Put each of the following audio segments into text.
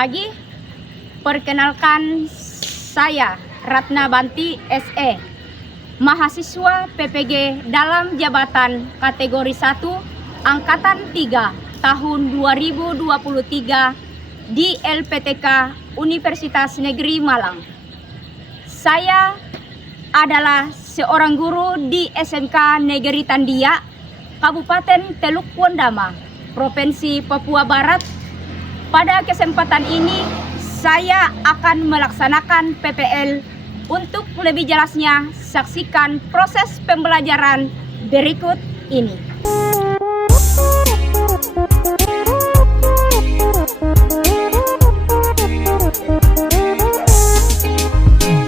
pagi. Perkenalkan, saya Ratna Banti SE, mahasiswa PPG dalam jabatan kategori 1 Angkatan 3 tahun 2023 di LPTK Universitas Negeri Malang. Saya adalah seorang guru di SMK Negeri Tandia, Kabupaten Teluk Wondama, Provinsi Papua Barat. Pada kesempatan ini, saya akan melaksanakan PPL. Untuk lebih jelasnya, saksikan proses pembelajaran berikut ini.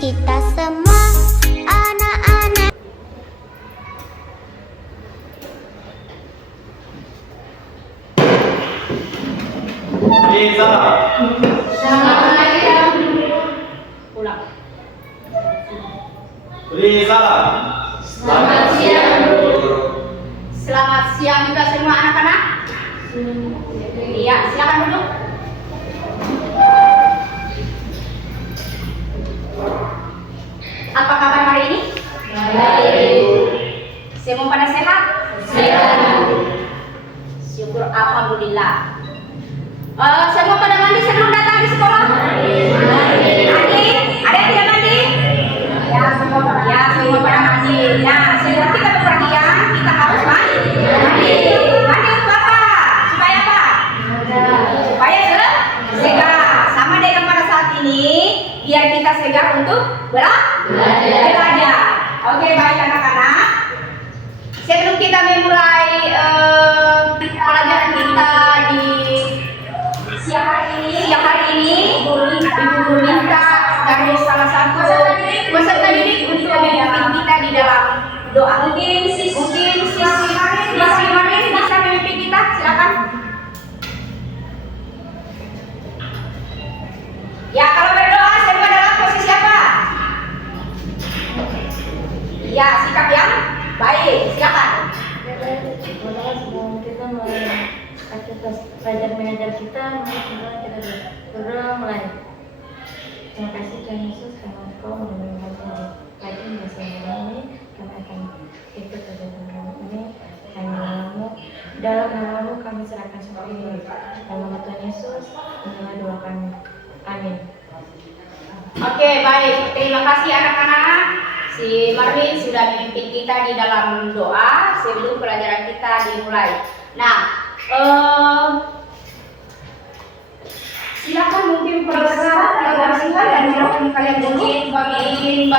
Kita semua anak-anak. Selamat pagi. Pulang. Beri salam. Selamat siang. Selamat siang juga semua anak-anak. Iya, silakan duduk. Apa kabar hari ini? Baik. Semua pada sehat? Sehat. Syukur alhamdulillah. Semua pada mandi sebelum datang di sekolah? Mandi. Ada yang tidak mandi? Ya, semua pada mandi. Nah, sebelum kita bepergian, kita harus mandi. Mandi untuk apa? Supaya apa? Supaya segar. Sama dengan pada saat ini, biar kita segar untuk belajar. Oke, baik anak-anak. Sebelum kita memulai pelajaran kita di siang hari ini, Ibu minta dari salah satu peserta didik untuk memimpin kita di dalam doa. Mungkin Sisi Marin bisa memimpin kita, silakan. Ya, kalau berdoa semua dalam posisi apa? Ya, sikap yang baik, silakan. Kita mulai aktivitas belajar mengajar kita, kita berdoa mulai. Terima kasih Tuhan Yesus karena Engkau memberikan lagi bersama kami. Kami akan ikut kegiatan kami ini. Dalam namamu kami serahkan semua ini. Dalam nama Tuhan Yesus, inilah doa kami. Amin. Oke, baik. Terima kasih anak-anak. Si Marvin sudah memimpin kita di dalam doa sebelum pelajaran kita dimulai. Nah, silakan mungkin persilakan dan silakan kalian dulu bagi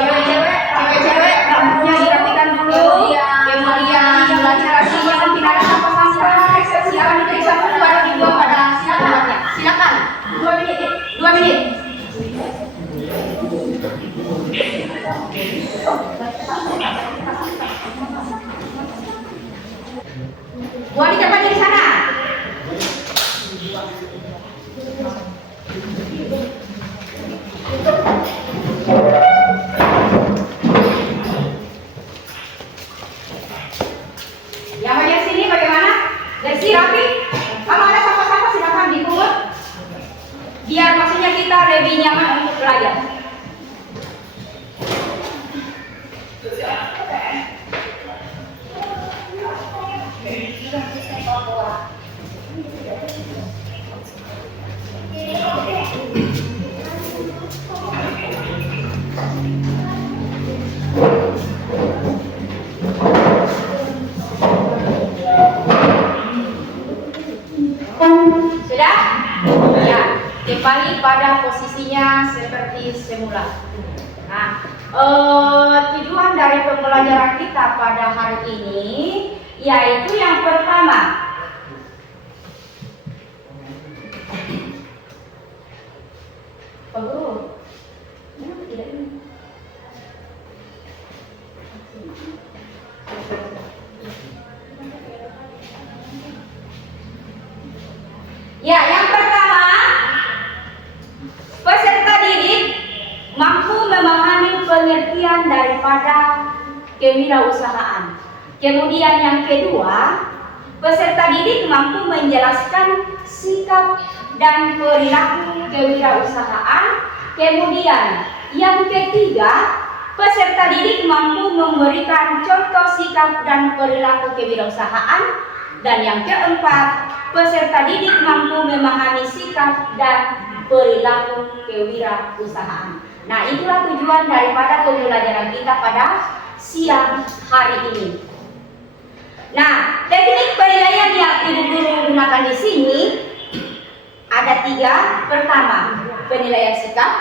cewek rambutnya dirapikan dulu, kemudian belajarnya mungkin ada sampah-sampah, silakan diperiksa dulu baru dibuang pada tempatnya. Silakan 2 menit. Buat di tempat di sana. Yang bagian sini bagaimana? Bersih, rapi. Kalau ada sampah-sampah silakan dipungut. Biar maksudnya kita lebih nyaman untuk belajar. Sudah? Ya, kembali pada posisinya seperti semula. Nah, tujuan dari pembelajaran kita pada hari ini yaitu yang pertama, tidak ini. Ya, yang pertama, peserta didik mampu memahami pengertian daripada kewirausahaan. Kemudian yang kedua, peserta didik mampu menjelaskan sikap dan perilaku kewirausahaan. Kemudian yang ketiga, peserta didik mampu memberikan contoh sikap dan perilaku kewirausahaan. Dan yang keempat, peserta didik mampu memahami sikap dan perilaku kewirausahaan. Nah, itulah tujuan daripada pembelajaran kita pada siang hari ini. Nah, teknik penilaian yang ibu guru gunakan di sini ada 3. Pertama, penilaian sikap.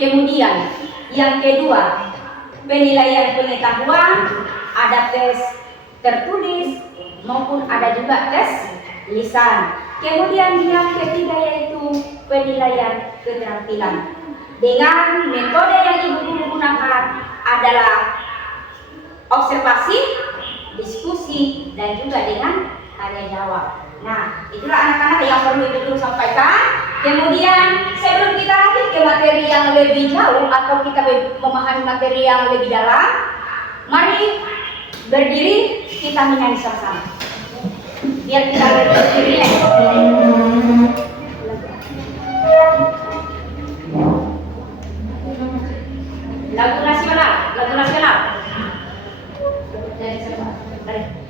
Kemudian yang kedua, penilaian pengetahuan. Ada tes tertulis maupun ada juga tes lisan. Kemudian yang ketiga yaitu penilaian keterampilan. Dengan metode yang ibu guru gunakan adalah observasi, diskusi, dan juga dengan tanya jawab. Nah, itulah anak-anak yang perlu ibu guru sampaikan. Kemudian sebelum kita lanjut ke materi yang lebih jauh atau kita memahami materi yang lebih dalam, mari berdiri kita menyanyi sama-sama. Biar kita berdiri. Lagu nasional.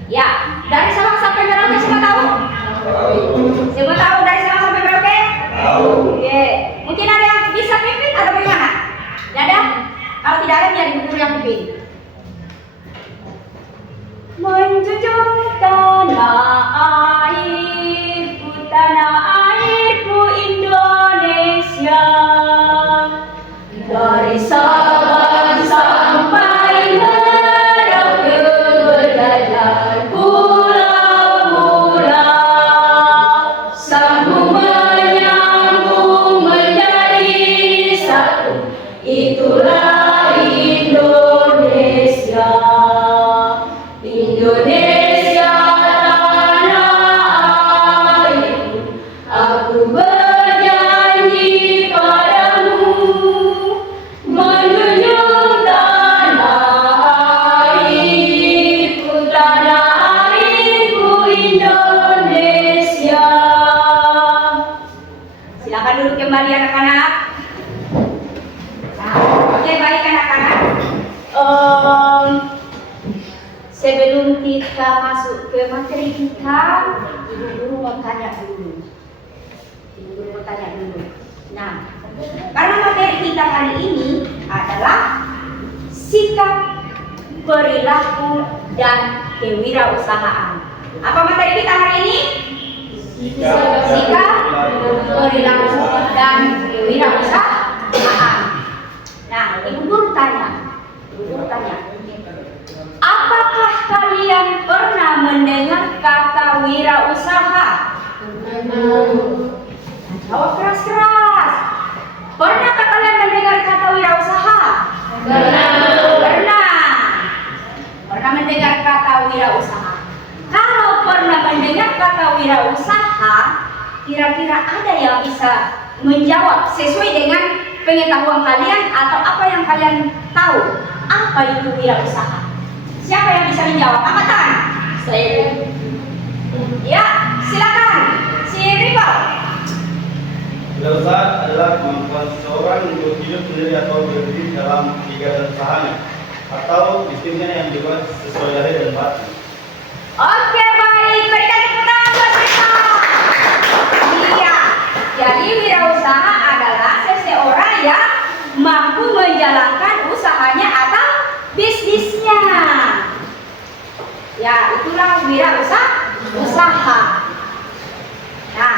Ya, dari Sabang sampai Merauke semua tahu? Semua tahu dari Sabang sampai Merauke? Tahu. Oke. Mungkin ada yang bisa pimpin atau bagaimana? Tidak ada? Kalau tidak ada, biar ibu guru yang pimpin. Menjunjung tanah airku Indonesia, dari Sabang sampai Merauke berjajar pulau-pulau, sambung menyambung menjadi satu, itulah Indonesia. Indonesia tanah airku, aku berjanji padamu, menjunjung tanah airku Indonesia. Silakan duduk kembali anak-anak. Nah, oke, baik anak-anak. Sebelum kita masuk ke materi kita, ibu guru mau tanya dulu. Nah, karena materi kita kali ini adalah sikap, perilaku, dan kewirausahaan. Apa materi kita hari ini? Sikap, perilaku, dan kewirausahaan. Nah, ibu guru tanya. Apakah kalian pernah mendengar kata wirausaha? Jawab keras-keras. Pernahkah kalian mendengar kata wirausaha? Pernah mendengar kata wirausaha. Kalau pernah mendengar kata wirausaha, kira-kira ada yang bisa menjawab sesuai dengan pengetahuan kalian atau apa yang kalian tahu? Apa itu wirausaha? Siapa yang bisa menjawab? Angkat tangan. Saya. Ya, silakan. Si Rival. Wirausaha adalah kemampuan seseorang untuk hidup sendiri atau berdiri dalam kegiatan usahanya atau bisnisnya yang dibuat sesuai lahir dan batin. Oke, baik. Berikan tepuk tangan buat Rival. Iya. Jadi wirausaha adalah seseorang yang mampu menjalankan usahanya atau bisnisnya. Ya, itulah wirausaha. Nah,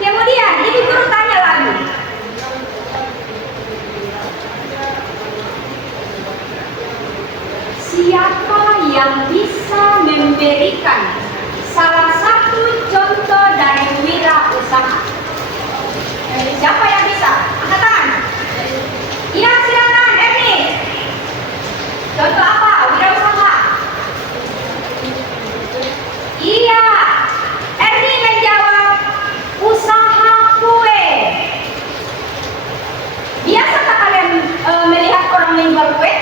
kemudian ibu guru tanya lagi. Siapa yang bisa memberikan salah satu contoh dari wirausaha? Siapa yang bisa? Angkat tangan. Iya, silakan, Erni. Contoh apa? Wirausaha. Iya, Erni menjawab usaha kue. Biasakah kalian melihat orang menjual kue?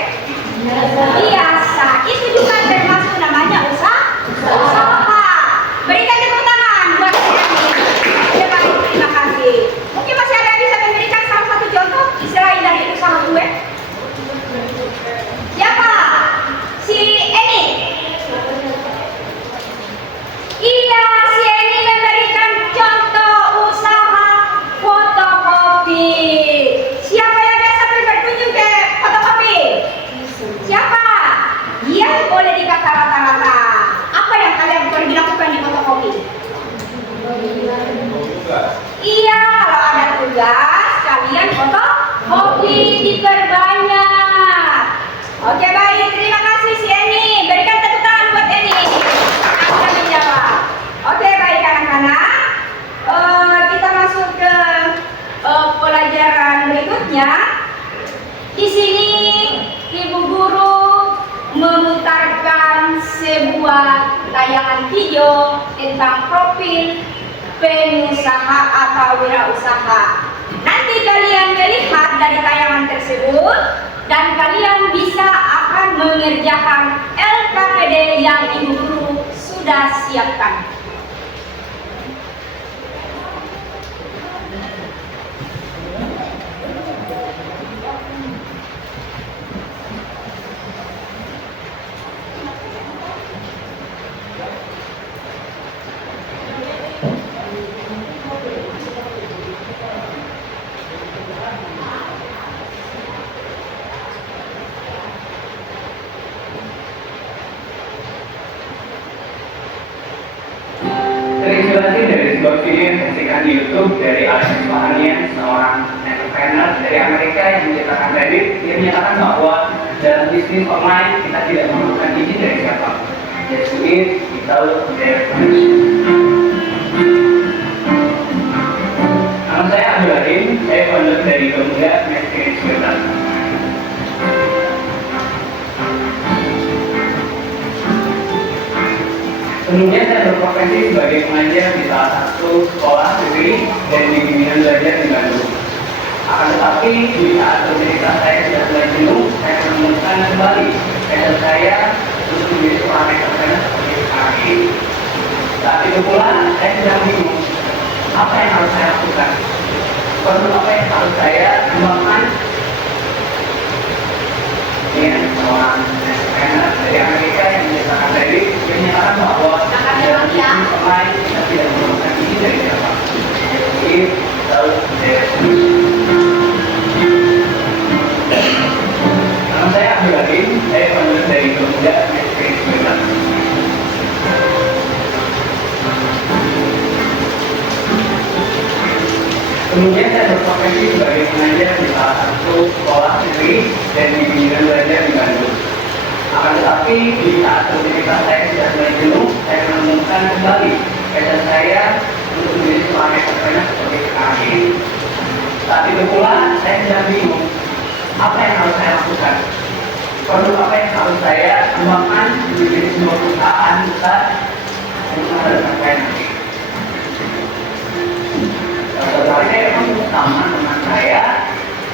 Biasa. Itu juga termasuk namanya usaha. Oke baik, terima kasih si Eni. Berikan tepuk tangan buat Eni. Sudah menjawab. Oke baik anak-anak. Kita masuk ke pelajaran berikutnya. Di sini Ibu Guru memutarkan sebuah tayangan video tentang profil pengusaha atau wirausaha. Nanti kalian melihat dari tayangan tersebut dan kalian bisa akan mengerjakan LKPD yang Ibu Guru sudah siapkan. Terinspirasi dari sebuah video yang disaksikan di YouTube dari Alex Mahanian, seorang entrepreneur dari Amerika yang menciptakan Reddit. Dia menyatakan bahwa dalam bisnis online kita tidak memerlukan izin dari siapa. Just do it without their permission. Nama saya Abdul Rahim, saya founder dari Pemuda Mexican Experience. Sebelumnya saya berprofesi sebagai pengajar di salah satu sekolah negeri dan di bimbingan belajar di Bandung. Akan tetapi di saat rutinitas saya sudah mulai jenuh, saya menemukan kembali passion saya untuk menjadi seorang entrepreneur seperti sekarang ini. Saat itu pula saya sedang bingung apa yang harus saya lakukan, perlu apa yang harus saya kembangkan. Dengan seorang entrepreneur dari Amerika yang menciptakan Reddit, dia menyatakan bahwa dalam bisnis online kita tidak memerlukan izin dari siapa. Jadi, tahu nama saya Abdul Rahim, saya founder dari Pemuda Mexican Experience. Kemudian saya berprofesi sebagai pengajar di salah satu sekolah negeri dan di bimbingan belajar di Bandung. Akan tetapi di saat rutinitas saya sudah mulai jenuh, saya menemukan kembali passion saya untuk menjadi seorang entrepreneur seperti sekarang ini. Saat itu pula saya sedang bingung apa yang harus saya lakukan, perlu apa yang harus saya kembangkan menjadi sebuah perusahaan besar untuk mencapai nanti. Sebenarnya memang sama teman saya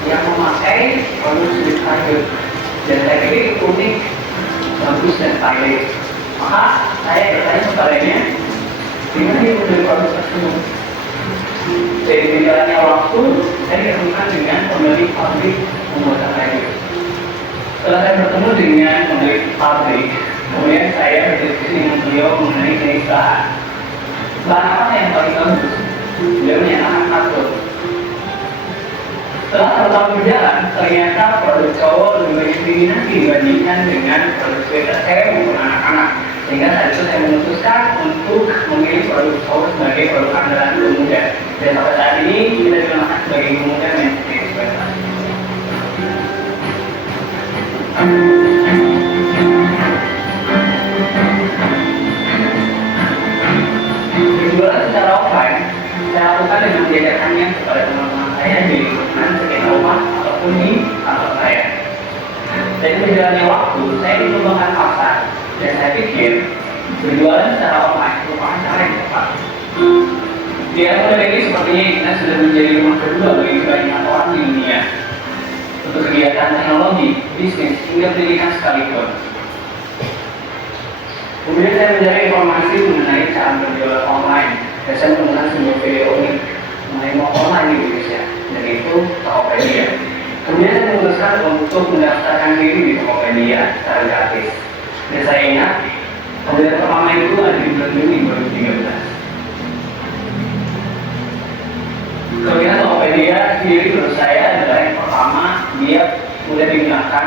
yang memakai produk sweet sayur dan saya pikir unik, bagus dan stylish. Maka saya bertanya kepadanya, gimana dia membeli produk tersebut? Dari berjalannya waktu, saya ditemukan dengan pemilik pabrik pembuatan sayur. Setelah saya bertemu dengan pemilik pabrik, kemudian saya berdiskusi dengan beliau mengenai jenis bahan. Bahan apa yang paling bagus? Beliau menyatakan karton. Setelah bertahun berjalan, ternyata produk cowok lebih banyak diminati dibandingkan dengan produk sepeda saya maupun anak-anak. Sehingga saat itu saya memutuskan untuk memilih produk cowok sebagai produk andalan pemuda. Dan sampai saat ini kita digunakan sebagai pemuda yang sepeda. Penjualan secara offline saya lakukan dengan menjajakannya kepada teman-teman saya di lingkungan sekitar rumah ataupun di kantor saya. Dan berjalannya waktu, saya dikembangkan pasar dan saya pikir berjualan secara online merupakan cara yang tepat. Di era modern ini sepertinya kita sudah menjadi rumah kedua bagi kebanyakan orang di dunia untuk kegiatan teknologi, bisnis, hingga pendidikan sekalipun. Kemudian saya mencari informasi mengenai cara berjualan online. Dan saya menemukan sebuah video unik mengenai mau online di Indonesia, dan itu Tokopedia. Kemudian saya memutuskan untuk mendaftarkan diri di Tokopedia secara gratis. Dan saya ingat, pembelian pertama itu ada di bulan Juni 2013. Kelebihan Tokopedia sendiri menurut saya adalah yang pertama, dia mudah digunakan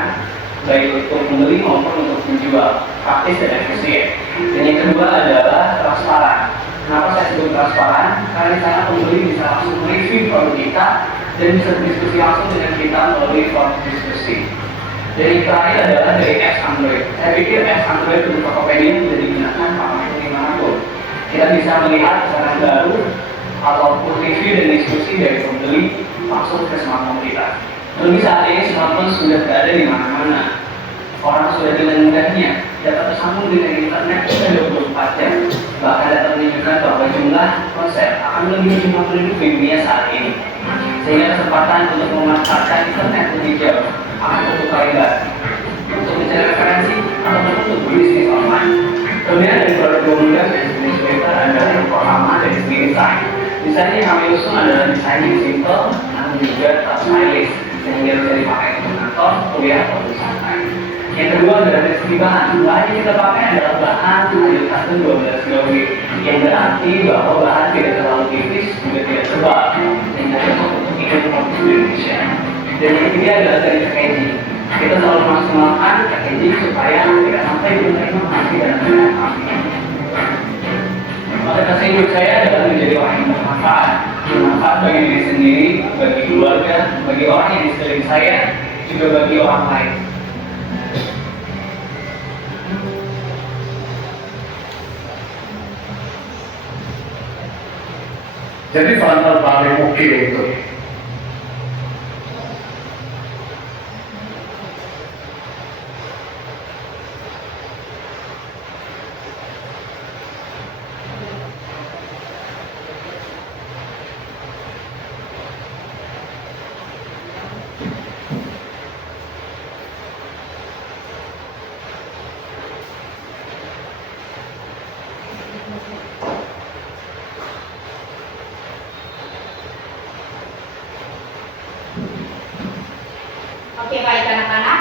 baik untuk membeli maupun untuk menjual, praktis dan efisien. Dan yang kedua adalah transparan. Kenapa saya sebut transparan? Karena di sana pembeli bisa langsung mereview produk kita dan bisa berdiskusi langsung dengan kita melalui form diskusi. Jadi terakhir adalah dari apps Android. Saya pikir apps Android untuk Tokopedia bisa digunakan apapun dimanapun. Kita bisa melihat cara baru ataupun review dan diskusi dari pembeli masuk ke smartphone kita. Terlebih saat ini smartphone sudah berada di mana-mana. Orang sudah dengan mudahnya dapat tersambung dengan internet 24 jam. Bahkan dapat menunjukkan bahwa jumlah konser akan melebihi jumlah penduduk di dunia saat ini. Sehingga kesempatan untuk memanfaatkan internet lebih jauh akan terbuka lebar untuk mencari referensi atau untuk bisnis online. Kemudian dari produk Gomuda dan jenis Twitter adalah yang pertama dari segi desain. Desain yang kami usung adalah desain yang simple namun juga tetap stylish sehingga bisa dipakai untuk kantor, kuliah, atau santai. Yang kedua adalah dari segi bahan. Bahan yang kita pakai adalah bahan kayu kartun 12 kg yang berarti bahwa bahan tidak terlalu tipis juga tidak tebal sehingga cocok untuk ikut produksi Indonesia. Dan yang ketiga adalah dari packaging. Kita selalu memaksimalkan packaging supaya tidak sampai menerima masih dalam keadaan api. Motivasi hidup saya adalah menjadi orang yang bermanfaat bagi diri sendiri, bagi keluarga, bagi orang yang di sekeliling saya, juga bagi orang lain. Jadi frontal paling oke itu. Oke, baik anak-anak.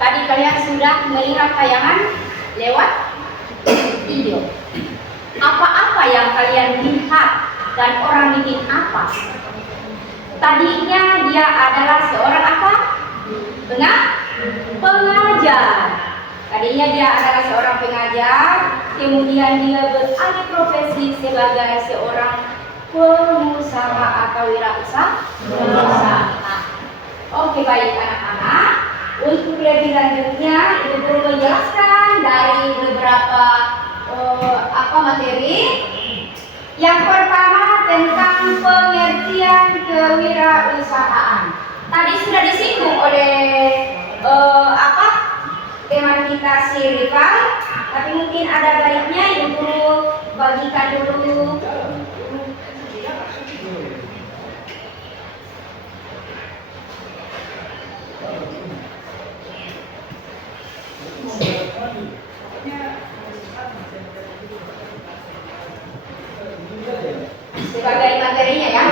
Tadi kalian sudah melihat tayangan lewat video. Apa-apa yang kalian lihat dan orang bikin apa? Tadinya dia adalah seorang apa? Pengajar. Tadinya dia adalah seorang pengajar, kemudian dia beralih profesi sebagai seorang pengusaha atau wirausaha. Oke, baik anak-anak. Untuk lebih lanjutnya, Ibu Guru menjelaskan dari beberapa materi. Yang pertama tentang pengertian kewirausahaan. Tadi sudah disinggung oleh teman kita si Rival, tapi mungkin ada baiknya Ibu Guru bagikan dulu. Sebagai materinya ya.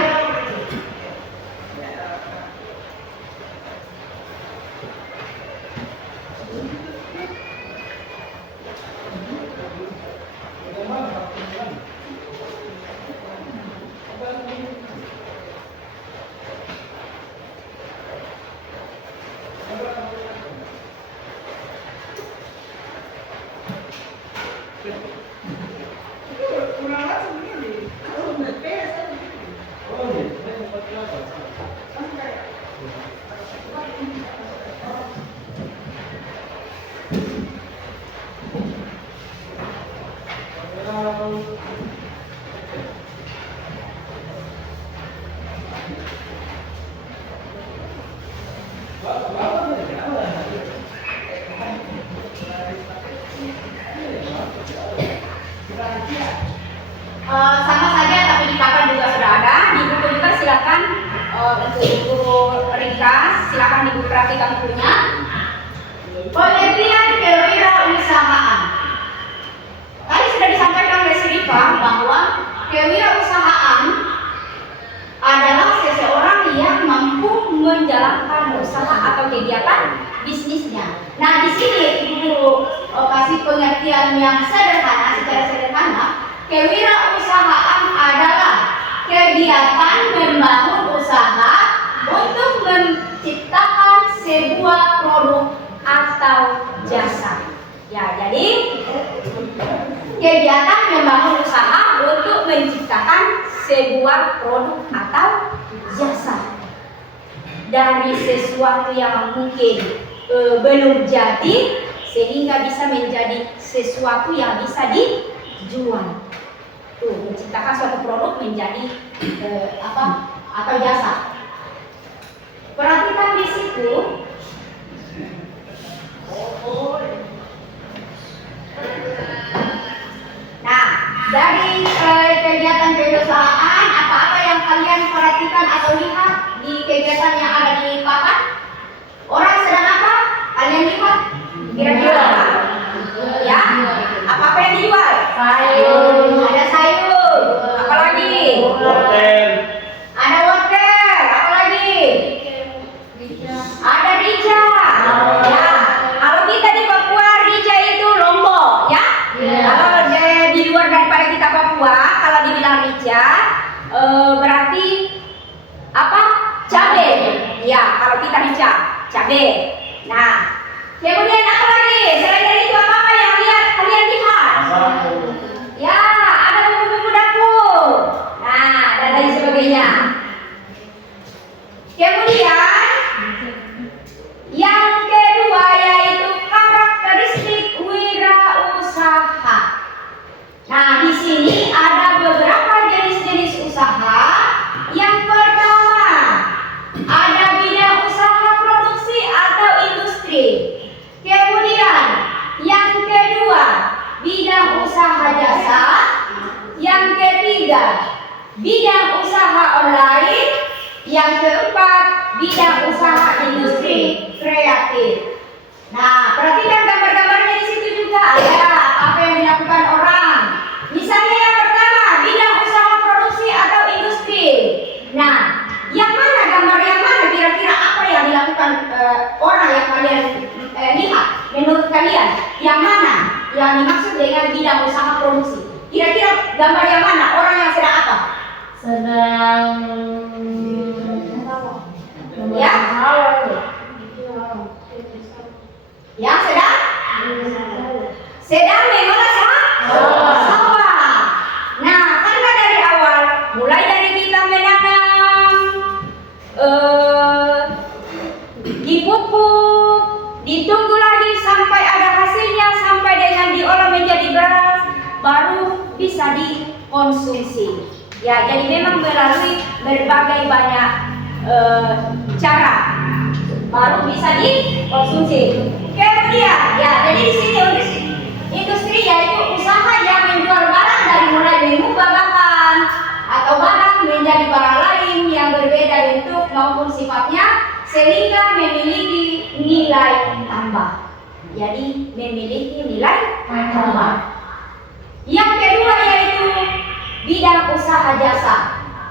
Sama saja, tapi di papan juga sudah ada. Di buku juga silakan untuk ibu ringkas, silakan ibu perhatikan bukunya. Pengertian kewirausahaan. Tadi sudah disampaikan oleh Sripa bahwa kewirausahaan adalah seseorang yang mampu menjalankan usaha atau kegiatan bisnisnya. Nah, di sini ibu kasih pengertian yang sederhana, secara sederhana. Kewirausahaan adalah kegiatan membangun usaha untuk menciptakan sebuah produk atau jasa. Ya, jadi kegiatan membangun usaha untuk menciptakan sebuah produk atau jasa dari sesuatu yang mungkin belum jadi sehingga bisa menjadi sesuatu yang bisa dijual. Tuh, menciptakan suatu produk menjadi atau jasa. Perhatikan di situ. Nah, dari kegiatan kewirausahaan, apa-apa yang kalian perhatikan atau lihat di kegiatan yang ada di papan? Orang sedang apa? Kalian lihat? Kira-kira apa? Ya? Apa-apa yang dijual? Sayur. Ada sayur. Apa lagi? Wortel. Ada wortel. Apa lagi? Ada rica. Ya. Kalau kita di Papua, rica itu lombok, ya? Iya. Kalau di luar daripada kita Papua, kalau dibilang rica, berarti apa? Cabe. Ya, kalau kita rica, cabe. Nah, kemudian apa lagi? Selain dari itu apa yang kalian lihat? Masam. Ya, ada bumbu-bumbu dapur. Nah, dan lain sebagainya. Kemudian yang kedua yaitu karakteristik wirausaha. Nah, di sini ada beberapa jenis-jenis usaha. Yang pertama, ada bidang usaha produksi atau industri. Kemudian, yang kedua, bidang usaha jasa. Yang ketiga, bidang usaha online. Yang keempat, bidang usaha industri kreatif. Nah, perhatikan gambar-gambarnya di situ juga ada apa yang dilakukan orang. Misalnya yang pertama, bidang usaha produksi atau industri. Nah, yang mana gambar yang mana kira-kira apa yang dilakukan orang yang kalian lihat? Menurut kalian, yang mana yang dimaksud dengan bidang usaha produksi? Kira-kira gambar yang mana? Orang yang sedang apa? Sedang Ya? Yang sedang mengolah sawah. Nah, karena dari awal, mulai dari kita menanam, dipupuk, ditunggu lagi sampai ada hasilnya, sampai dengan diolah menjadi beras, baru bisa dikonsumsi. Ya, jadi memang melalui berbagai banyak cara baru bisa dikonsumsi. Kemudian, ya, jadi di sini industri yaitu usaha yang menjual barang dari mulai mengubah bahan atau barang menjadi barang lain yang berbeda bentuk maupun sifatnya sehingga memiliki nilai tambah. Jadi memiliki nilai tambah. Yang kedua yaitu bidang usaha jasa.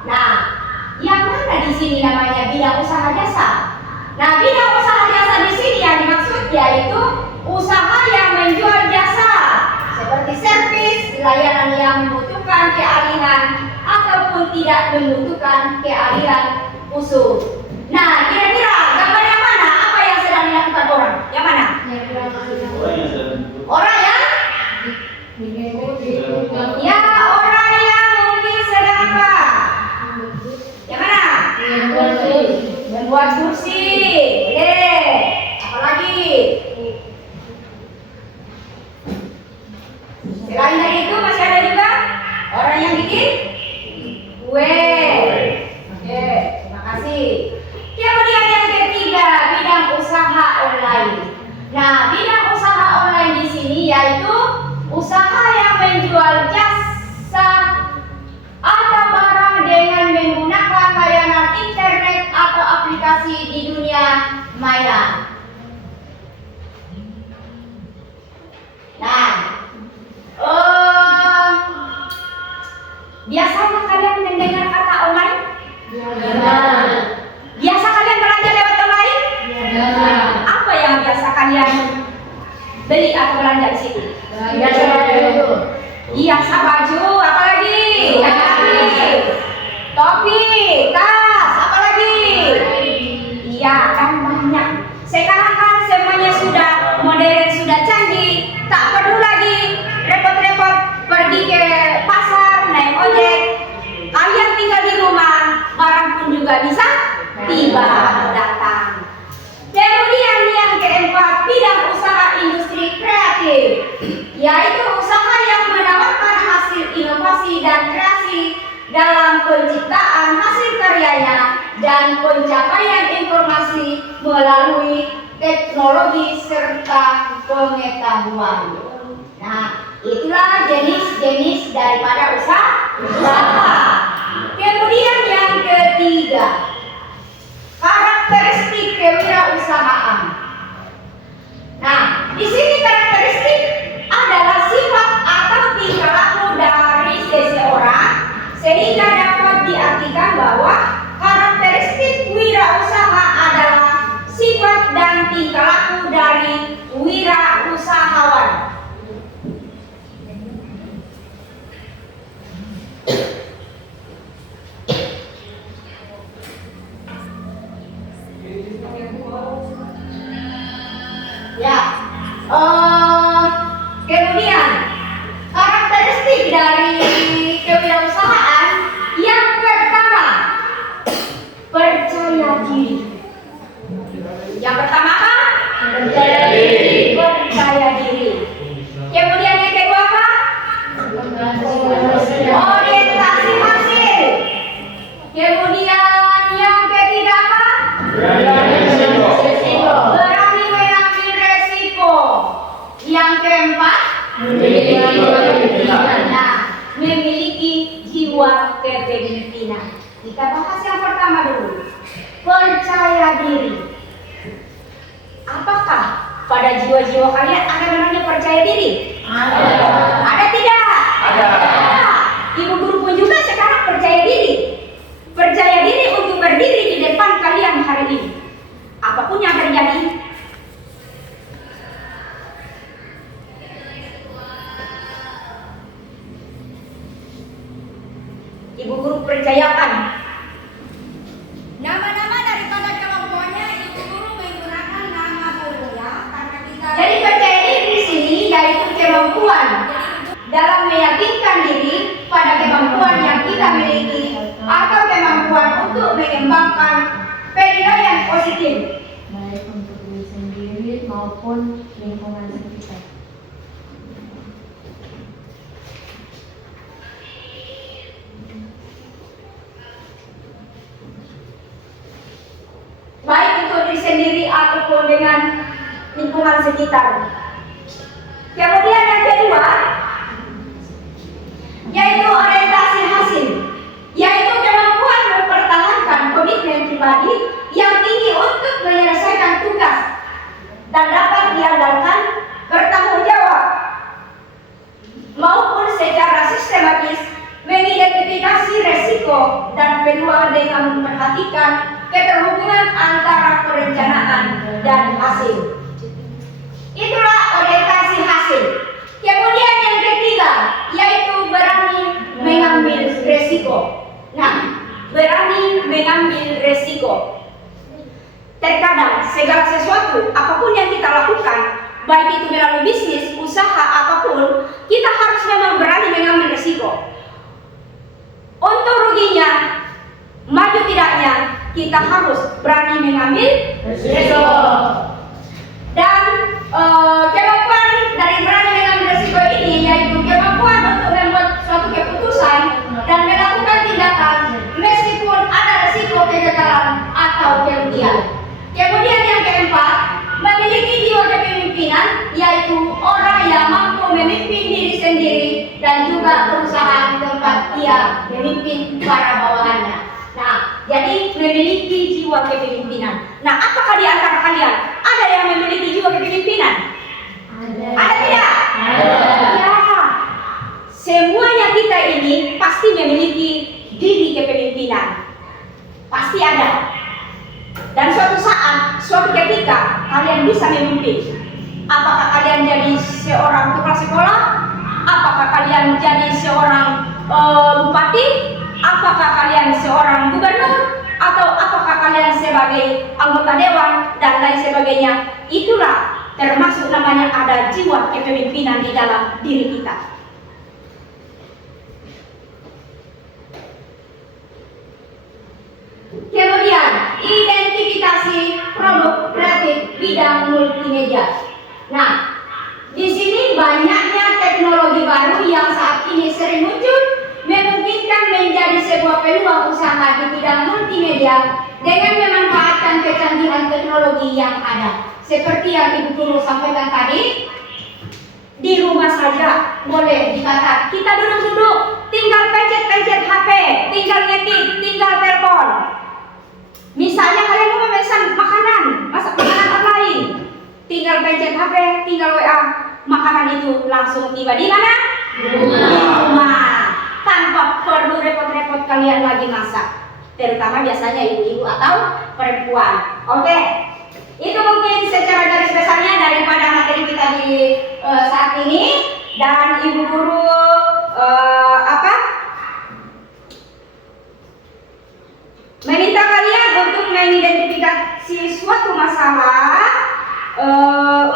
Nah, yang mana di sini namanya bidang usaha jasa? Nah, bidang usaha jasa di sini yang dimaksud yaitu usaha yang menjual jasa seperti servis, layanan yang membutuhkan keahlian ataupun tidak membutuhkan keahlian khusus. Nah, kira-kira gambar yang mana? Apa yang sedang dilakukan orang? Yang mana? Orang yang sedang Orang yang? Ya, orang yang mungkin sedang apa? Yang mana? Membuat kursi. Boleh. Apalagi? Selain dari itu masih ada juga orang yang bikin kue. Oke, terima kasih. Kemudian yang ketiga, bidang usaha online. Nah, bidang usaha online di sini yaitu usaha yang menjual jasa atau barang dengan menggunakan layanan internet atau aplikasi di dunia maya. Nah, biasanya kalian mendengar kata online? Biasa kalian belanja lewat online? Apa yang biasa kalian beli atau belanja di situ? Biasa baju, apa lagi? Topi, tas, apa lagi? Iya, kan banyak. Sekarang kan semuanya sudah modern, sudah canggih, tak perlu lagi repot-repot pergi ke pasar, naik ojek. Kalian tinggal di rumah, barang pun juga bisa tiba datang. Kemudian yang keempat yaitu usaha yang menawarkan hasil inovasi dan kreasi dalam penciptaan hasil karyanya dan pencapaian informasi melalui teknologi serta pengetahuan. Nah, itulah jenis-jenis daripada usaha. Kemudian yang ketiga, karakteristik kewirausahaan. Nah, di sini karakteristik adalah sifat atau tingkah laku dari seseorang sehingga dapat diartikan bahwa karakteristik wirausaha adalah sifat dan tingkah laku dari wirausahawan. Ya, kemudian karakteristik dari kewirausahaan yang pertama, percaya diri. Yang pertama apa? Percaya diri. Percaya diri. Kemudian yang kedua apa? Orientasi hasil. Kemudian yang ketiga apa? Berani mengambil resiko. Yang keempat, memiliki jiwa kepemimpinan. Kita bahas yang pertama dulu. Percaya diri. Apakah pada jiwa-jiwa kalian ada namanya percaya diri? Ada tidak? Ada. Ibu guru pun juga sekarang percaya diri. Percaya diri untuk berdiri di depan kalian hari ini. Apapun yang terjadi, ibu guru percayakan nama-nama daripada kemampuannya. Ibu guru menggunakan nama gurunya karena kita. Jadi percaya diri di sini yaitu kemampuan dalam meyakinkan diri pada kemampuan yang kita miliki atau kemampuan untuk mengembangkan penilaian positif baik untuk diri sendiri maupun lingkungan sekitar. baik untuk diri sendiri ataupun dengan lingkungan sekitar. Kemudian yang kedua, yaitu orientasi hasil, yaitu kemampuan mempertahankan komitmen pribadi yang tinggi untuk menyelesaikan tugas dan dapat diandalkan bertanggung jawab maupun secara sistematis mengidentifikasi resiko dan peluang dengan memperhatikan keterhubungan antara perencanaan dan hasil. Itulah orientasi hasil. Kemudian yang ketiga, yaitu berani mengambil resiko. Nah, berani mengambil resiko. Terkadang segala sesuatu, apapun yang kita lakukan, baik itu melalui bisnis, usaha, apapun, kita harus memang berani mengambil resiko. Untuk ruginya, maju tidaknya, kita harus berani mengambil resiko. Dan kemampuan dari berani mengambil resiko ini yaitu kemampuan untuk membuat suatu keputusan dan melakukan tindakan meskipun ada resiko kegagalan atau kerugian. Kemudian yang keempat, memiliki jiwa kepemimpinan yaitu orang yang mampu memimpin diri sendiri dan juga perusahaan tempat dia memimpin para bawahannya. Nah, jadi memiliki jiwa kepemimpinan. Nah, apakah di antara kalian ada yang memiliki jiwa kepemimpinan? Ada tidak? Ya. Semuanya kita ini pasti memiliki diri kepemimpinan. Pasti ada. Dan suatu saat, suatu ketika kalian bisa memimpin. Apakah kalian jadi seorang tukang sekolah? Apakah kalian jadi seorang bupati? Apakah kalian seorang gubernur? Atau apakah kalian sebagai anggota dewan dan lain sebagainya? Itulah termasuk namanya ada jiwa kepemimpinan di dalam diri kita. Kemudian, identifikasi produk kreatif bidang multimedia. Nah, di sini banyaknya bermanfaat di bidang multimedia dengan memanfaatkan kecanggihan teknologi yang ada. Seperti yang Ibu Guru sampaikan tadi, di rumah saja boleh dikata kita duduk-duduk, tinggal pencet-pencet HP, tinggal ngetik, tinggal telepon. Misalnya kalian mau memesan makanan, masak makanan online, tinggal pencet HP, tinggal WA, makanan itu langsung tiba di mana? Rumah. Tanpa perlu repot-repot kalian lagi masak. Terutama biasanya ibu-ibu atau perempuan. Oke. Itu mungkin secara garis besarnya daripada materi kita di saat ini. Dan Ibu Guru meminta kalian untuk mengidentifikasi suatu masalah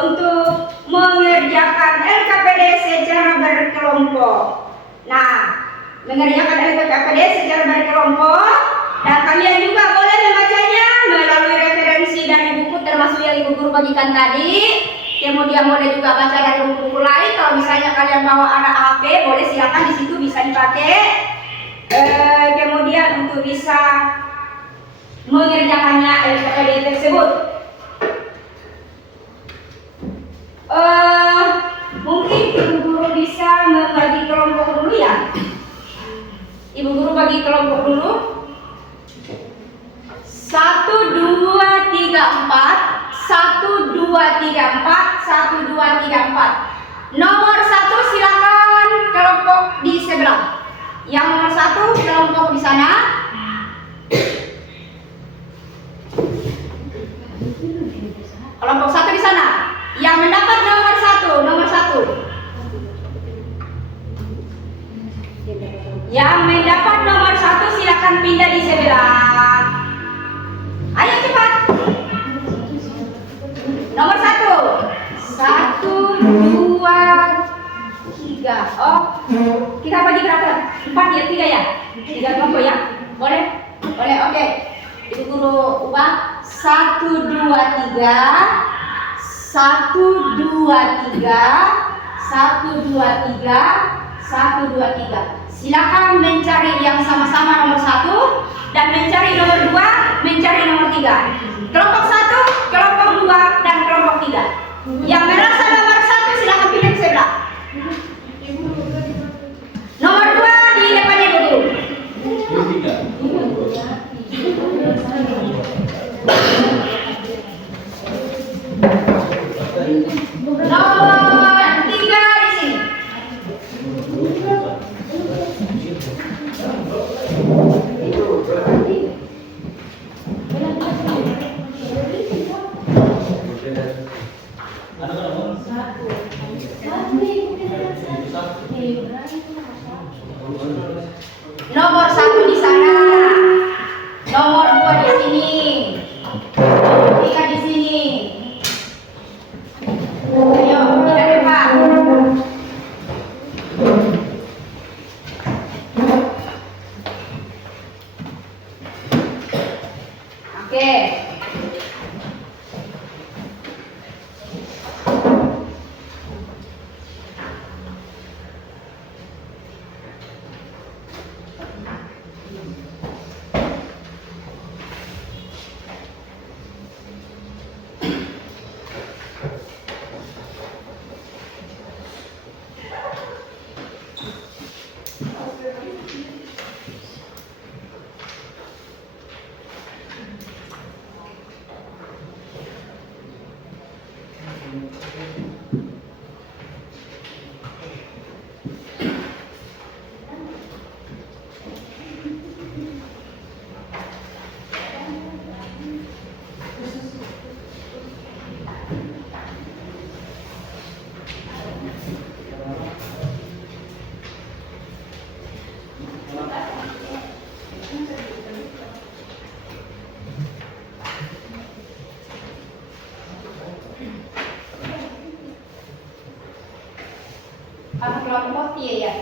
untuk mengerjakan LKPD secara berkelompok. Nah, mengerjakan LKPD secara berkelompok, dan kalian juga boleh membacanya melalui referensi dari buku termasuk yang Ibu Guru bagikan tadi. Kemudian boleh juga baca dari buku lain. Kalau misalnya kalian bawa anak HP, boleh silakan di situ bisa dipakai. Kemudian untuk bisa mengerjakannya LKPD tersebut. Mungkin Ibu Guru bisa membagi kelompok dulu ya. Ibu Guru bagi kelompok dulu. 1, 2, 3, 4. 1, 2, 3, 4. 1, 2, 3, 4. Nomor 1 silakan kelompok di sebelah. Yang nomor 1 kelompok di sana. Kelompok 1 di sana. Yang mendapat nomor 1, nomor 1. Yang mendapat nomor 1 silakan pindah di sebelah. Ayo cepat. Nomor 1. 1, 2, 3. Oh, kita bagi berapa? 4 ya, 3 ya? 3 kelompok ya? Boleh? Boleh, oke. Ibu Guru ubah. 1, 2, 3. 1, 2, 3. 1, 2, 3. 1, 2, 3. Silakan mencari yang sama-sama nomor 1 dan mencari nomor 2, mencari nomor 3. Kelompok 1, kelompok 2, dan kelompok 3. Yang merasa nomor 1 silakan pilih ke sebelah. Nomor 2 di depan Ibu Guru. Nomor 3 di sini. Nomor 1 di sana. Nomor 2 di sini. Nomor 3 di sini. Ayo, kita depan. Oke. Karena kelompok ya.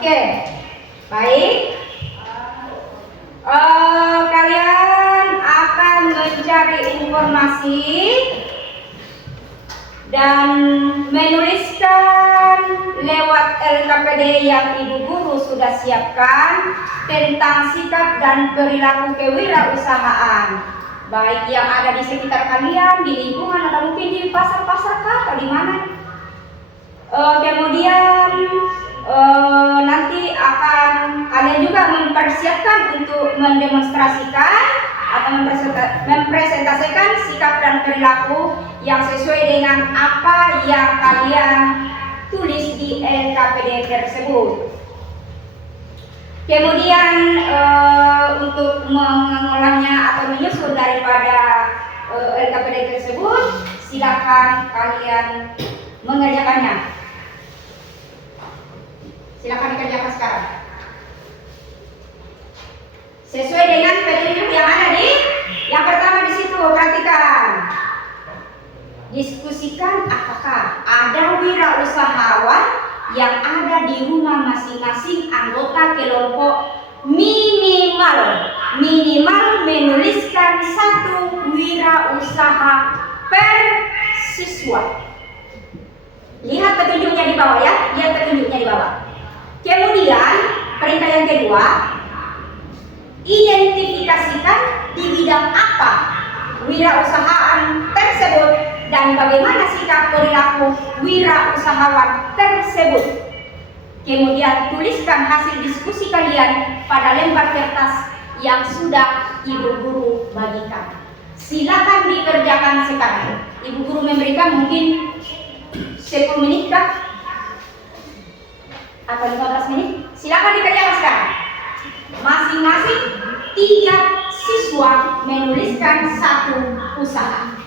Oke, baik. Kalian akan mencari informasi dan menuliskan lewat LKPD yang Ibu Guru sudah siapkan tentang sikap dan perilaku kewirausahaan, baik yang ada di sekitar kalian, di lingkungan atau mungkin di pasar-pasar kah atau di mana. Kemudian nanti akan kalian juga mempersiapkan untuk mendemonstrasikan atau mempresentasikan sikap dan perilaku yang sesuai dengan apa yang kalian tulis di LKPD tersebut. Kemudian untuk mengolahnya atau menyusun daripada LKPD tersebut, silakan kalian mengerjakannya. Silakan dikerjakan sekarang. Sesuai dengan petunjuk yang ada di yang pertama di situ, perhatikan. Diskusikan apakah ada wirausahawan yang ada di rumah masing-masing anggota kelompok minimal menuliskan 1 wirausaha per siswa. Lihat petunjuknya di bawah ya, lihat petunjuknya di bawah. Kemudian perintah yang kedua, identifikasikan di bidang apa wirausahaan tersebut dan bagaimana sikap perilaku wirausahawan tersebut. Kemudian tuliskan hasil diskusi kalian pada lembar kertas yang sudah Ibu Guru bagikan. Silakan dikerjakan sekarang. Ibu Guru memberikan mungkin 10 menit kah? Atau 15 menit? Silakan dikerjakan sekarang. Masing-masing tiap siswa menuliskan 1 usaha.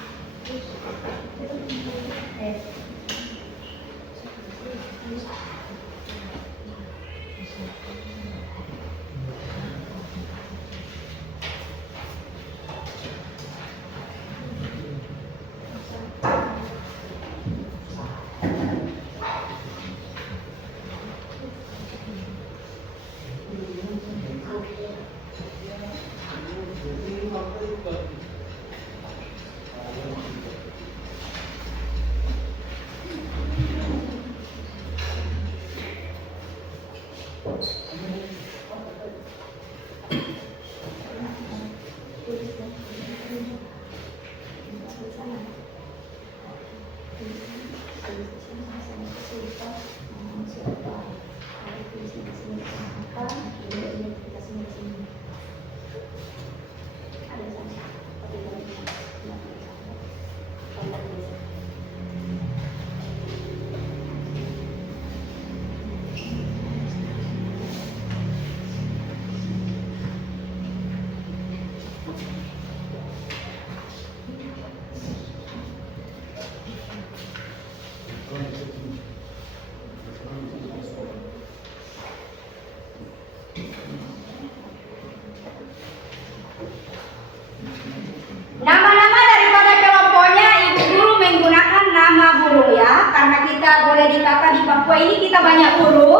Nama-nama daripada kelompoknya Ibu Guru menggunakan nama guru ya, karena kita boleh dikata di Papua ini kita banyak guru,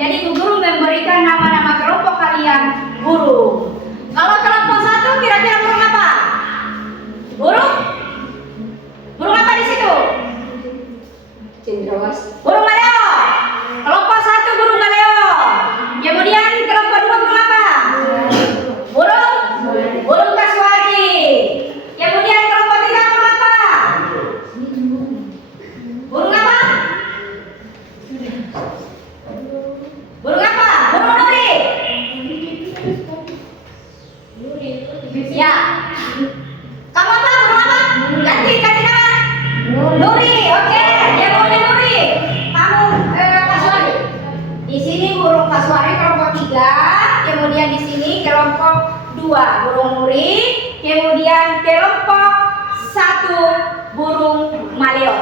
jadi Ibu Guru memberikan nama-nama kelompok kalian guru. Kalau kelompok 1 kira-kira burung apa? Burung? Burung apa di situ? Cendrawasih. Burung maleo. Kelompok 1 burung maleo. Kemudian kelompok 2 burung apa? Burung kasuari. Kemudian kelompok 3 burung apa? Burung apa? Burung apa? Burung nuri. Ya. Kamu apa? Burung apa? Ganti nama. Nuri. Oke. Dia maunya nuri. kelompok 2 burung murid, kemudian kelompok 1 burung maleo.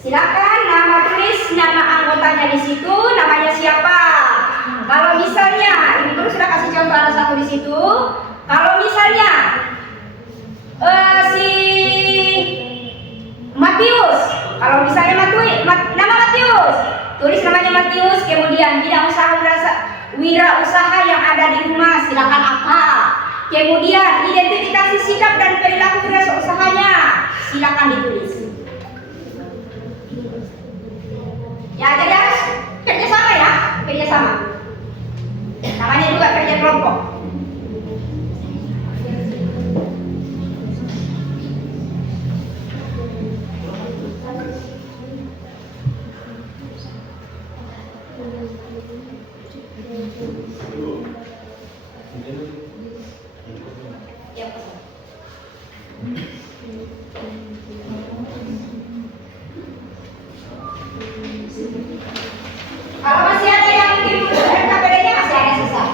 Silakan tulis nama anggotanya di situ, namanya siapa. Kalau misalnya Ibu Guru sudah kasih contoh ada satu di situ. Kalau misalnya si Matius, kalau misalnya nama Matius, tulis namanya Matius, kemudian bidang wirausaha yang ada di rumah silakan apa. Kemudian identifikasi sikap dan perilaku wirausaha silakan ditulis. Ya, jadi harus kerjasama ya, kerjasama. Namanya juga kerja kelompok. Ya, kalau masih ada yang mungkin RKPD-nya masih ada sisa.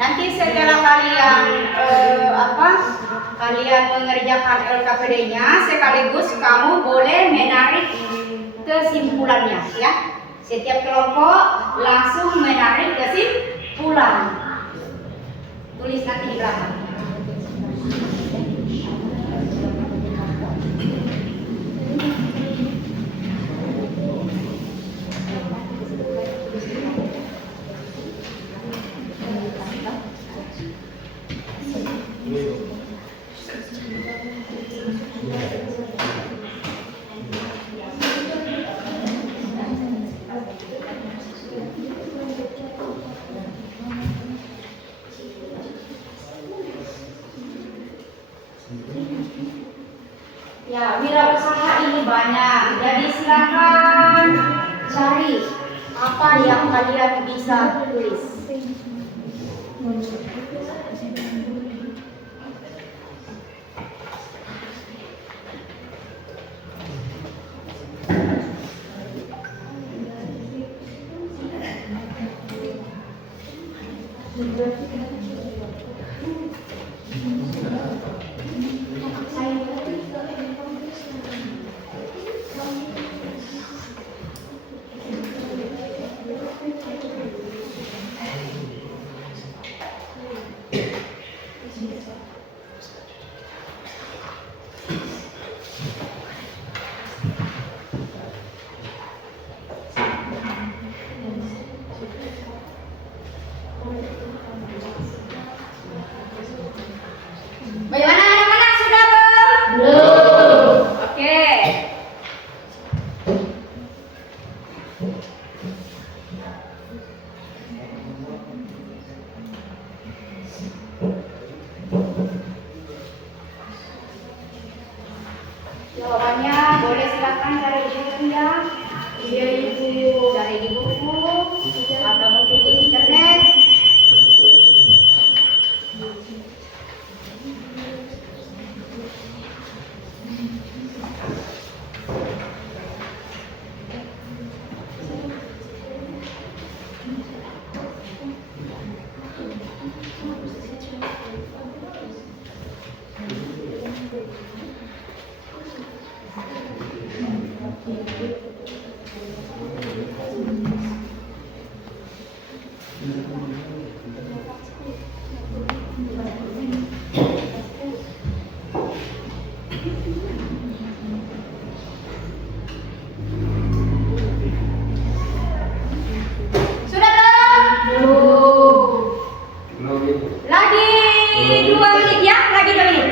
Nanti setelah kalian mengerjakan LKPD-nya, sekaligus kamu boleh menarik kesimpulannya ya. Setiap kelompok langsung menarik kesimpulan. Tulis nanti di belakang. Ya, wirausaha ini banyak, jadi silakan cari apa yang kalian bisa tulis. Bagaimana anak-anak, sudah belum? Oke. Jawabannya boleh silakan cari di buku ya. Iya ibu. Cari di buku atau mungkin di internet. Sudah belum? Lagi 2 menit ya, lagi 2 menit.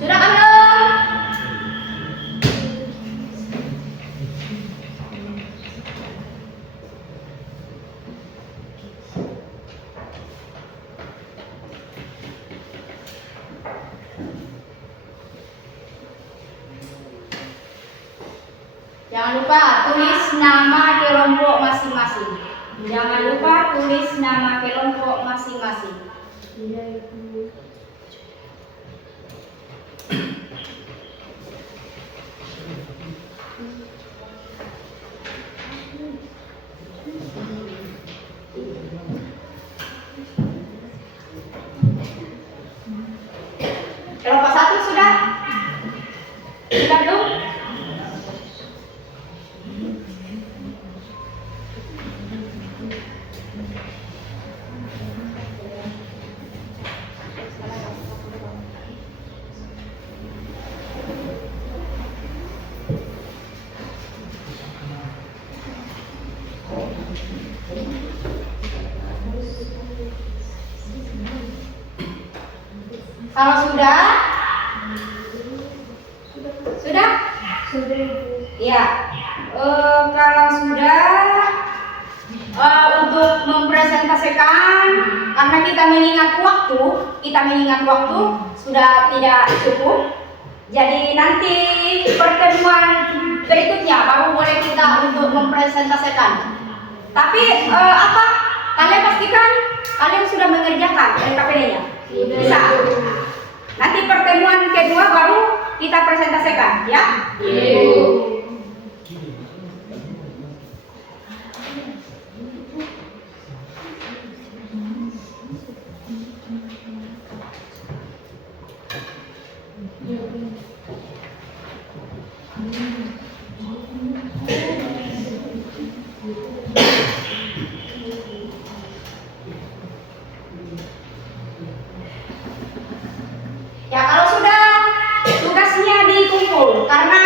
Sudah kan belum? Jangan lupa tulis nama kelompok masing-masing. Jangan lupa tulis nama kelompok masing-masing. Iya ibu. Kelompok 1 sudah? Sudah belum? Kalau sudah? Sudah? Sudah ibu. Ya. Kalau sudah, untuk mempresentasikan, karena kita mengingat waktu sudah tidak cukup. Jadi nanti pertemuan berikutnya baru boleh kita untuk mempresentasikan. Tapi kalian pastikan kalian sudah mengerjakan LKPD-nya. Bisa. Nanti pertemuan kedua baru kita presentasikan, ya? Ya, kalau sudah tugasnya dikumpul karena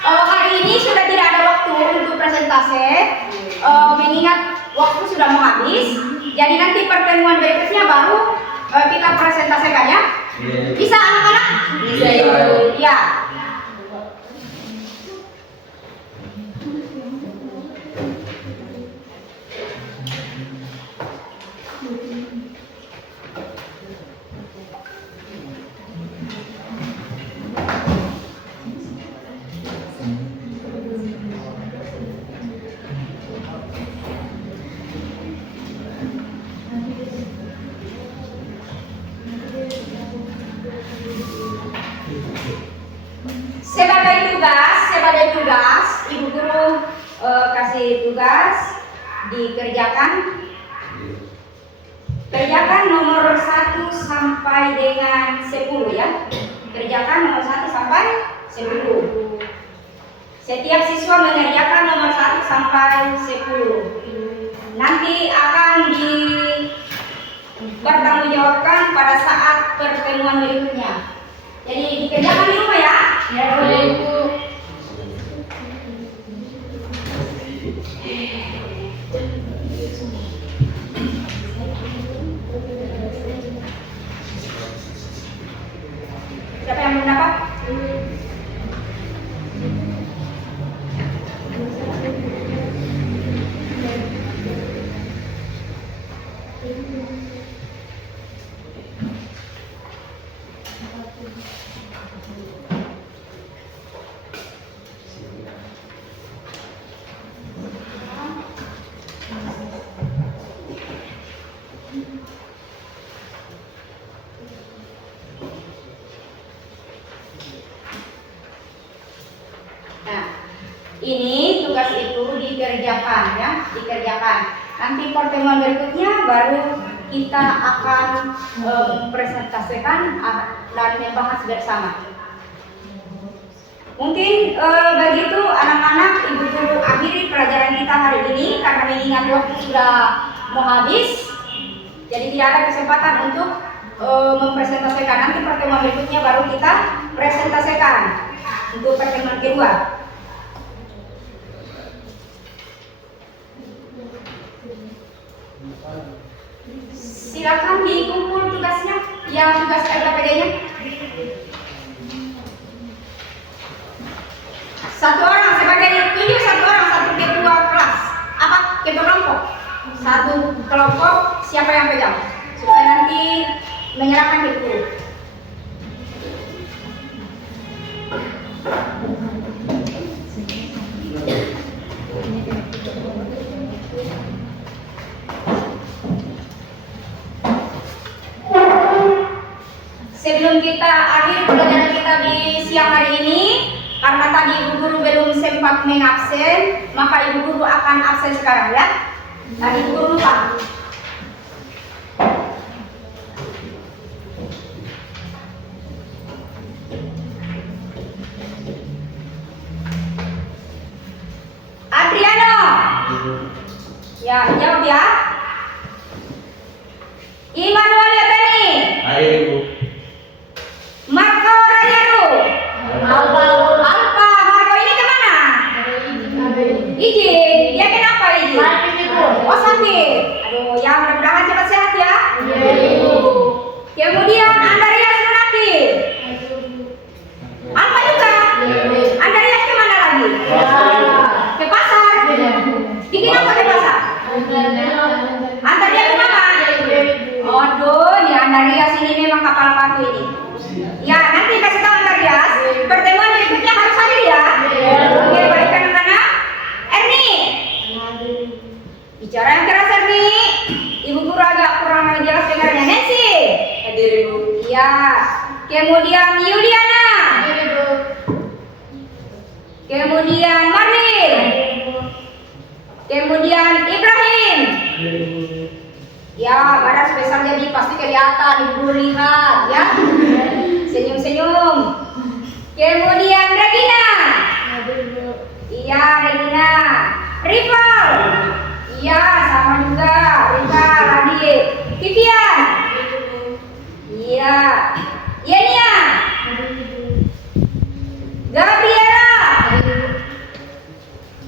hari ini sudah tidak ada waktu untuk presentasi. sudah mau habis. Jadi nanti pertemuan berikutnya baru kita presentasikan ya. Bisa anak-anak? Bisa, Ibu. Ya. Sebagai tugas, Ibu Guru kasih tugas dikerjakan. Kerjakan nomor 1 sampai dengan 10 ya. Kerjakan nomor 1 sampai 10. Setiap siswa mengerjakan nomor 1 sampai 10. Nanti akan dipertanggungjawabkan pada saat pertemuan berikutnya. Jadi dikerjakan di rumah ya. Ya boleh Ibu. Siapa yang belum dapat? Nah, ini tugas itu dikerjakan ya, dikerjakan. Nanti pertemuan berikutnya baru kita akan presentasikan dan membahas bersama. Mungkin begitu anak-anak, Ibu Guru akhiri pelajaran kita hari ini karena mengingat waktu sudah mau habis. Jadi tidak ada kesempatan untuk mempresentasikan. Nanti pertemuan berikutnya baru kita presentasikan untuk pertemuan kedua. Silakan dikumpul tugasnya, yang tugas LKPD-nya. Satu orang sebagai tunjuk satu orang, satu ketua kelas. Apa? Ketua kelompok. Satu kelompok siapa yang pegang? Supaya nanti menyerahkan ke guru. Sebelum kita akhir pelajaran kita di siang hari ini, karena tadi Ibu Guru belum sempat mengabsen, maka Ibu Guru akan absen sekarang ya. Tadi Ibu Guru lupa. Adriano. Ya, jawab ya. Immanuel Yatani. Ayo Ibu. Marco Rayadu. Alfa. Marco ini kemana? Izin. Dia kenapa izin? Oh sakit. Aduh, ya mudah-mudahan cepat sehat ya. Kemudian Andarias Munaki. Alfa juga. Andarias kemana lagi? Ke pasar. Bikin apa ke pasar? Antar dia ke mana? Aduh, ya Andarias ini memang kapal batu ini. Ya, nanti kasih tahu Andarias, pertemuan berikutnya harus hadir ya. Oke, baik anak-anak. Erni, bicara yang keras Erni. Ibu Guru agak kurang jelas dengarnya. Nancy, hadir Ibu. Ya, kemudian Yuliana. Kemudian Marlin. Kemudian Ibrahim. Ya, badan spesial jadi pasti kelihatan, Ibu lihat ya. Senyum-senyum. Kemudian Regina. Iya, Regina. Rival. Iya, sama juga. Rival, adik. Vivian. Iya. Yenia. Gabriela.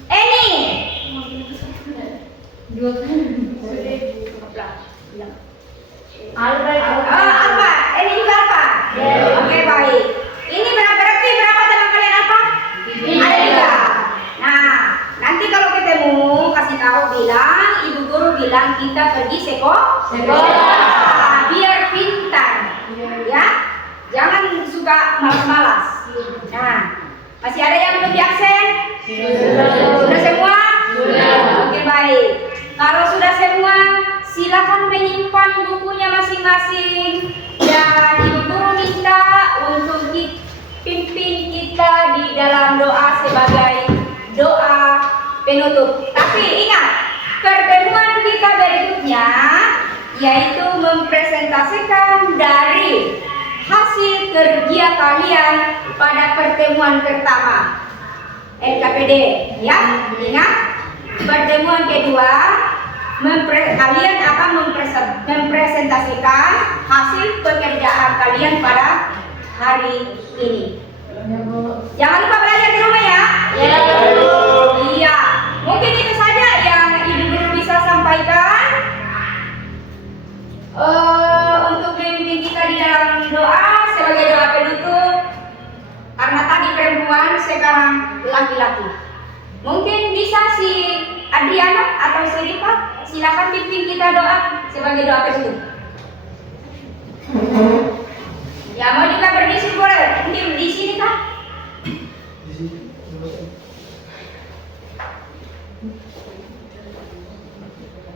Eni. kita pergi sekolah. Biar pintar. Ya. Jangan suka malas-malas. Nah, masih ada yang belum diaksen? Sudah semua? Sudah. Oke, baik. Kalau sudah semua, silakan menyimpan bukunya masing-masing. Dan Ibu Guru minta untuk pimpin kita di dalam doa sebagai doa penutup. Tapi ingat, pertemuan kita berikutnya yaitu mempresentasikan dari hasil kerja kalian pada pertemuan pertama LKPD, ya. Ingat, pertemuan kedua kalian akan mempresentasikan hasil pekerjaan kalian pada hari ini. Jangan lupa belajar di rumah ya. Iya. Mungkin itu saja yang Ibu Guru bisa sampaikan untuk memimpin kita di dalam doa sebagai doa penutup. Karena tadi perempuan, sekarang laki-laki. Mungkin bisa si Adriana atau si Rifat, silakan pimpin kita doa sebagai doa penutup. Ya, mau juga berdiri boleh. Mungkin di sini kan?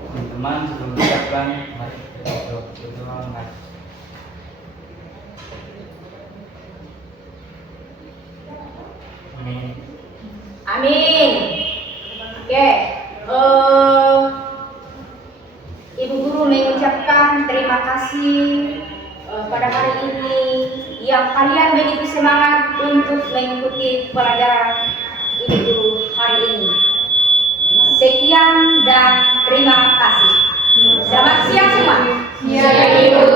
Teman-teman, sebelum mengucapkan mari kita berdoa. Amin. Amin. Oke. Ibu Guru mengucapkan terima kasih pada hari ini yang kalian begitu semangat untuk mengikuti pelajaran Ibu Guru hari ini. Sekian dan terima kasih. Selamat siang semua. Siang, Ibu.